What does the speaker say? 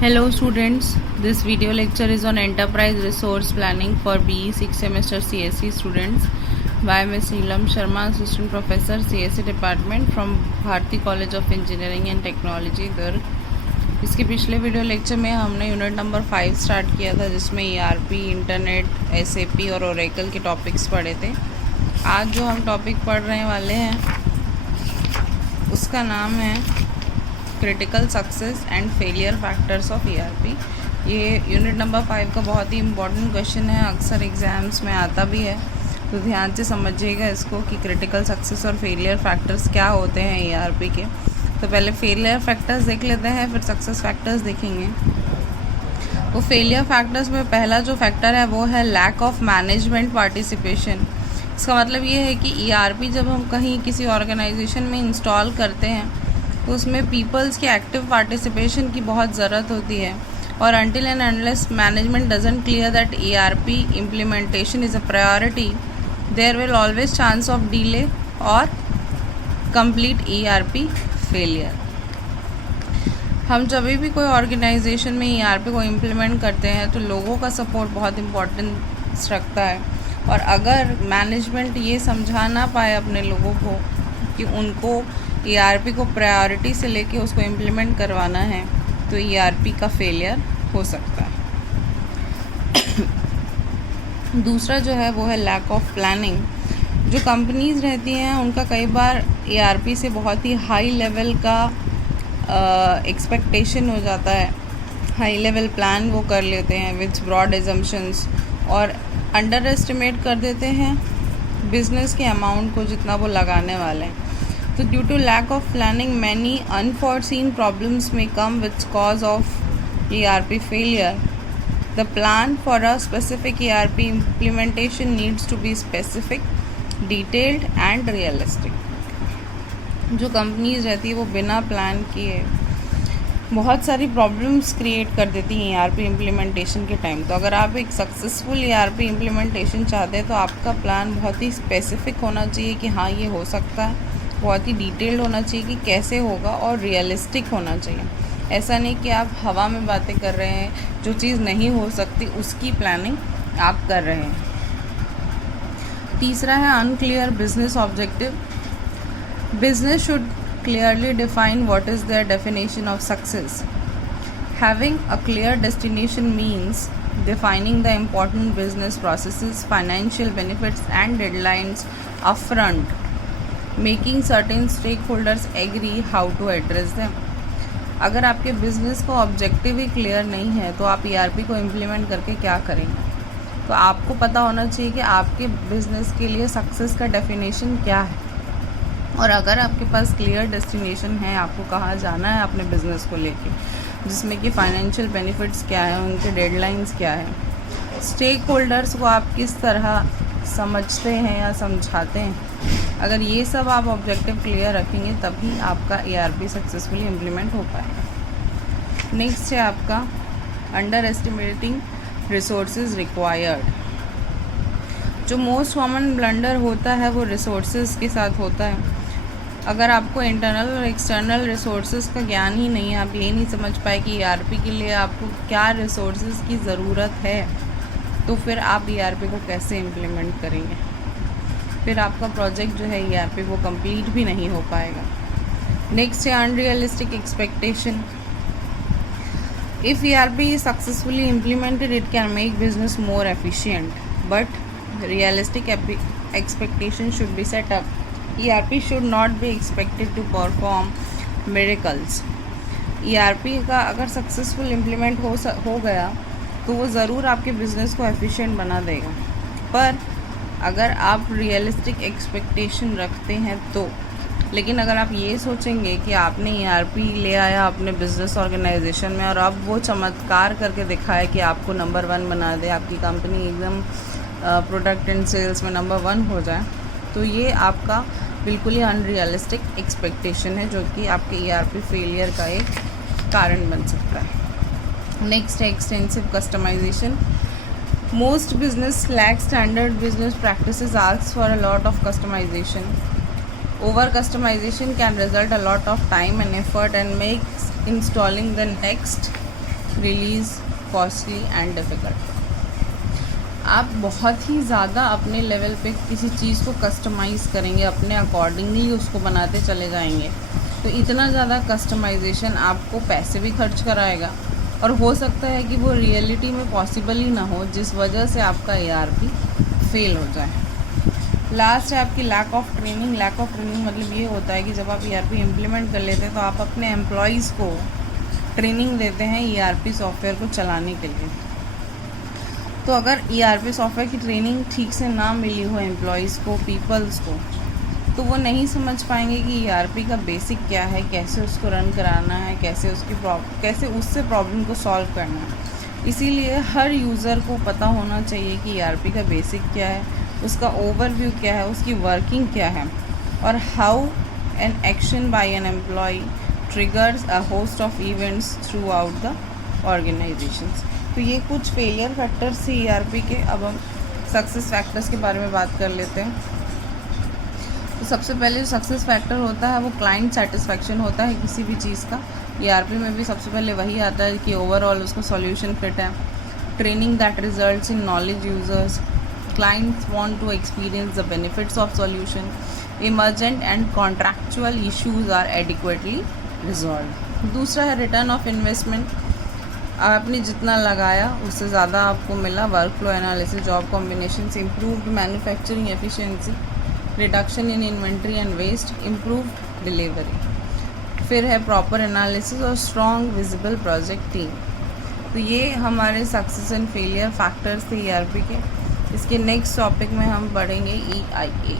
Hello students, this video lecture is on Enterprise Resource Planning for BE 6th semester CSE students by Ms. Neelam Sharma, Assistant Professor CSE Department from Bharati College of Engineering and Technology, Durg. इसके पिछले video lecture में हमने unit number 5 start किया था जिसमें ERP, internet, SAP और Oracle के topics पढ़े थे। आज जो हम टॉपिक पढ़ रहे वाले हैं उसका नाम है critical success and failure factors of ERP। ये यूनिट नंबर 5 का बहुत ही इम्पॉर्टेंट क्वेश्चन है, अक्सर एग्ज़ाम्स में आता भी है, तो ध्यान से समझिएगा इसको कि क्रिटिकल सक्सेस और फेलियर फैक्टर्स क्या होते हैं ERP के। तो पहले फेलियर फैक्टर्स देख लेते हैं, फिर सक्सेस फैक्टर्स देखेंगे। तो फेलियर फैक्टर्स में पहला जो फैक्टर है वो है लैक ऑफ मैनेजमेंट पार्टिसिपेशन। इसका मतलब ये है कि ERP जब हम कहीं किसी ऑर्गेनाइजेशन में इंस्टॉल करते हैं तो उसमें पीपल्स की एक्टिव पार्टिसिपेशन की बहुत ज़रूरत होती है, और until and unless management doesn't clear that ERP implementation is a priority, there will always chance of delay और कंप्लीट ERP फेलियर। हम जब भी कोई ऑर्गेनाइजेशन में ERP को इम्प्लीमेंट करते हैं तो लोगों का सपोर्ट बहुत इम्पोर्टेंस रखता है, और अगर मैनेजमेंट ये समझा ना पाए अपने लोगों को कि उनको ERP को प्रायोरिटी से लेके उसको इम्प्लीमेंट करवाना है तो ERP का फेलियर हो सकता है। दूसरा जो है वो है लैक ऑफ प्लानिंग। जो कंपनीज़ रहती हैं उनका कई बार ERP से बहुत ही हाई लेवल का एक्सपेक्टेशन हो जाता है, हाई लेवल प्लान वो कर लेते हैं विथ ब्रॉड एजम्पशंस, और अंडर एस्टिमेट कर देते हैं बिजनेस के अमाउंट को जितना वो लगाने वाले हैं। तो due to lack of planning many unforeseen problems में come which cause of ERP failure. The plan for a specific ERP implementation needs to be specific, detailed and realistic. जो कंपनीज रहती है वो बिना प्लान किए बहुत सारी प्रॉब्लम्स क्रिएट कर देती हैं ERP इम्प्लीमेंटेशन के टाइम। तो अगर आप एक सक्सेसफुल ERP इम्प्लीमेंटेशन चाहते हैं तो आपका प्लान बहुत ही स्पेसिफिक होना चाहिए कि हाँ ये हो सकता है, बहुत ही डिटेल्ड होना चाहिए कि कैसे होगा, और रियलिस्टिक होना चाहिए। ऐसा नहीं कि आप हवा में बातें कर रहे हैं, जो चीज़ नहीं हो सकती उसकी प्लानिंग आप कर रहे हैं। तीसरा है unclear business objective. Business should clearly define what is their definition of success. Having a clear destination means defining the important business processes, financial benefits and deadlines upfront, making certain stakeholders agree how to address them. अगर आपके business का objective ही clear नहीं है तो आप ERP को implement करके क्या करेंगे। तो आपको पता होना चाहिए कि आपके बिजनेस के लिए सक्सेस का डेफिनेशन क्या है, और अगर आपके पास क्लियर डेस्टिनेशन है, आपको कहाँ जाना है अपने बिज़नेस को लेके, जिसमें कि फाइनेंशियल बेनिफिट्स क्या है, उनके डेडलाइंस क्या है, स्टेक होल्डर्स को आप किस तरह समझते हैं या समझाते हैं, अगर ये सब आप ऑब्जेक्टिव क्लियर रखेंगे तभी आपका ERP सक्सेसफुली इम्प्लीमेंट हो पाएगा। नेक्स्ट है आपका अंडर एस्टिमेटिंग रिसोर्सेज रिक्वायर्ड। जो मोस्ट कॉमन ब्लंडर होता है वो रिसोर्सेज के साथ होता है। अगर आपको इंटरनल और एक्सटर्नल रिसोर्सेज का ज्ञान ही नहीं है, आप ये नहीं समझ पाए कि ERP के लिए आपको क्या रिसोर्सेज की ज़रूरत है, तो फिर आप ERP को कैसे इम्प्लीमेंट करेंगे, फिर आपका प्रोजेक्ट जो है ERP वो कंप्लीट भी नहीं हो पाएगा। नेक्स्ट है unrealistic expectation. If ERP is successfully implemented, it can make business more efficient, but realistic expectation should be set up. ERP should not be expected to perform miracles. ERP का अगर successful implement हो गया तो वो ज़रूर आपके business को efficient बना देगा, पर अगर आप रियलिस्टिक एक्सपेक्टेशन रखते हैं तो। लेकिन अगर आप ये सोचेंगे कि आपने ERP ले आया अपने बिज़नेस ऑर्गेनाइजेशन में और अब वो चमत्कार करके दिखाए कि आपको नंबर 1 बना दे, आपकी कंपनी एकदम प्रोडक्ट एंड सेल्स में नंबर 1 हो जाए, तो ये आपका बिल्कुल ही अनरियलिस्टिक एक्सपेक्टेशन है, जो कि आपके ERP फेलियर का एक कारण बन सकता है। नेक्स्ट है extensive customization. Most business lack standard business practices ask for a lot of customization. Over customization can result a lot of time and effort and makes installing the next release, costly and difficult. आप बहुत ही ज़्यादा अपने level पे किसी चीज़ को customise करेंगे, अपने accordingly उसको बनाते चले जाएंगे, तो इतना ज़्यादा कस्टमाइजेशन आपको पैसे भी खर्च कराएगा और हो सकता है कि वो रियलिटी में पॉसिबल ही ना हो, जिस वजह से आपका ARP फेल हो जाए। लास्ट है आपकी lack of training. Lack of training मतलब ये होता है कि जब आप ERP इम्प्लीमेंट कर लेते हैं तो आप अपने एम्प्लॉयज़ को ट्रेनिंग देते हैं ERP सॉफ्टवेयर को चलाने के लिए। तो अगर ERP सॉफ्टवेयर की ट्रेनिंग ठीक से ना मिली हो एम्प्लॉयज़ को, पीपल्स को, तो वो नहीं समझ पाएंगे कि ERP का बेसिक क्या है, कैसे उसको रन कराना है, कैसे उससे प्रॉब्लम को सॉल्व करना है। इसीलिए हर यूज़र को पता होना चाहिए कि ERP का बेसिक क्या है, उसका ओवरव्यू क्या है, उसकी वर्किंग क्या है, और how an action by an employee triggers a host of events throughout the organisations. तो ये कुछ फेलियर फैक्टर्स थे ERP के। अब हम सक्सेस फैक्टर्स के बारे में बात कर लेते हैं। तो सबसे पहले जो सक्सेस फैक्टर होता है वो क्लाइंट सेटिस्फैक्शन होता है किसी भी चीज़ का। ERP में भी सबसे पहले वही आता है कि ओवरऑल उसका सॉल्यूशन फिट है। Training that results in knowledge users, clients want to experience the benefits of solution, emergent and contractual issues are adequately resolved। दूसरा है रिटर्न ऑफ इन्वेस्टमेंट, आपने जितना लगाया उससे ज़्यादा आपको मिला। Workflow analysis, job combination, improved manufacturing efficiency, reduction in inventory and waste, improved delivery. फिर है प्रॉपर एनालिसिस और स्ट्रॉन्ग विजिबल प्रोजेक्ट टीम। तो ये हमारे सक्सेस एंड फेलियर फैक्टर्स थे ERP के। इसके नेक्स्ट टॉपिक में हम पढ़ेंगे EIA।